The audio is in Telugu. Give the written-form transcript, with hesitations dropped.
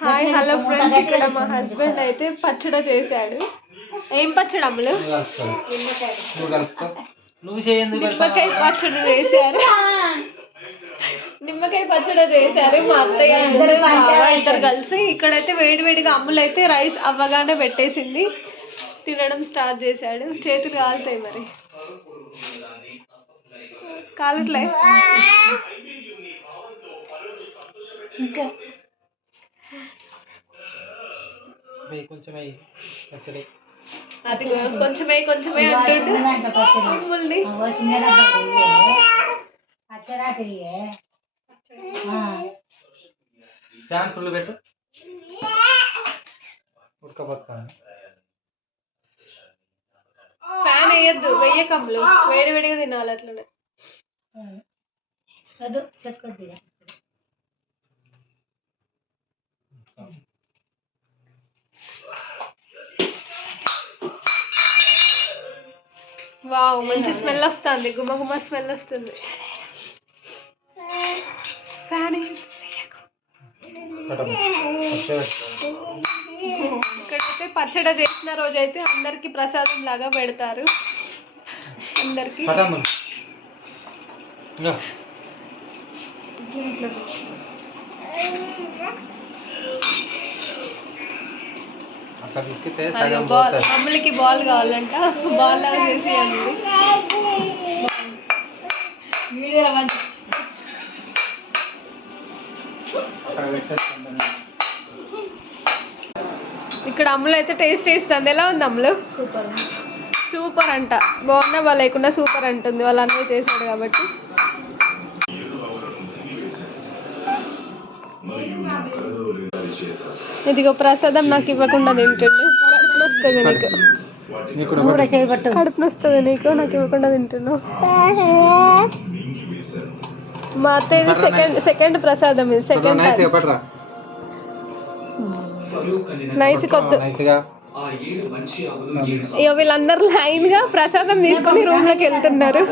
హాయ్ హలో ఫ్రెండ్స్, ఇక్కడ మా హస్బెండ్ అయితే పచ్చడి చేశాడు. ఏం పచ్చడి అమ్ములు? నిమ్మకాయ పచ్చడి చేశారు. నిమ్మకాయ పచ్చడి చేశారు మా అత్తయ్య ఇద్దరు కలిసి. ఇక్కడైతే వేడివేడిగా అమ్ములు అయితే రైస్ అవ్వగానే పెట్టేసింది, తినడం స్టార్ట్ చేశాడు. చేతులు కాలుతాయి, మరి కాలట్లే. అది కొంచెమే కొంచెమే అంటుండు అమ్ముల్ని. ఫ్యాన్ వేయద్దు, వెయ్యకమ్ములు, వేడి వేడిగా తినాలి అట్లనే. వావ్, మంచి స్మెల్ వస్తుంది, గుమ్మ గుమ్మ స్మెల్ వస్తుంది. ఇక్కడైతే పచ్చడి చేసిన రోజైతే అందరికి ప్రసాదం లాగా పెడతారు. అందరికి అమ్ములకి బాల్ కావాలంట, బాల్ లాగా చేసి ఇక్కడ అమ్ములు అయితే టేస్ట్ చేస్తుంది. ఎలా ఉంది అమ్ములు? సూపర్ అంట. బాగున్నా వాళ్ళు లేకుండా సూపర్ అంటుంది, వాళ్ళు అన్నీ చేశాడు కాబట్టి. ఇదిగో ప్రసాదం నాకు ఇవ్వకుండా తింటుండు. కడుపు వస్తుంది నీకు, కడుపు వస్తుంది నీకు, నాకు ఇవ్వకుండా తింటున్నావు. మా అత్త ఇది సెకండ్ ప్రసాదం, ఇది సెకండ్ నైస్ కొద్దు. ఇక వీళ్ళందరూ లైన్ గా ప్రసాదం తీసుకొని రూమ్ లోకి వెళ్తున్నారు.